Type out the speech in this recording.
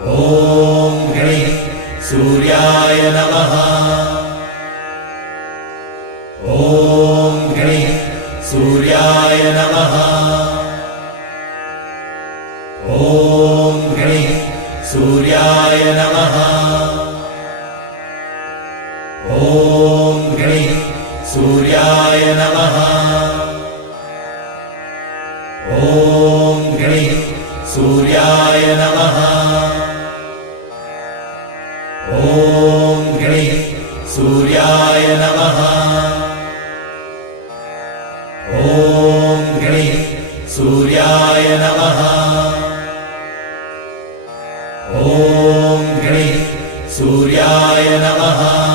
ॐ गणेश सूर्याय नमः। ॐ गणेश सूर्याय नमः। ॐ गणेश सूर्याय नमः। ॐ गणेश सूर्याय नमः। ॐ गणेश सूर्याय नमः। ॐ गणेश सूर्याय नमः। ॐ गणेश सूर्याय नमः। ॐ गणेश सूर्याय नमः।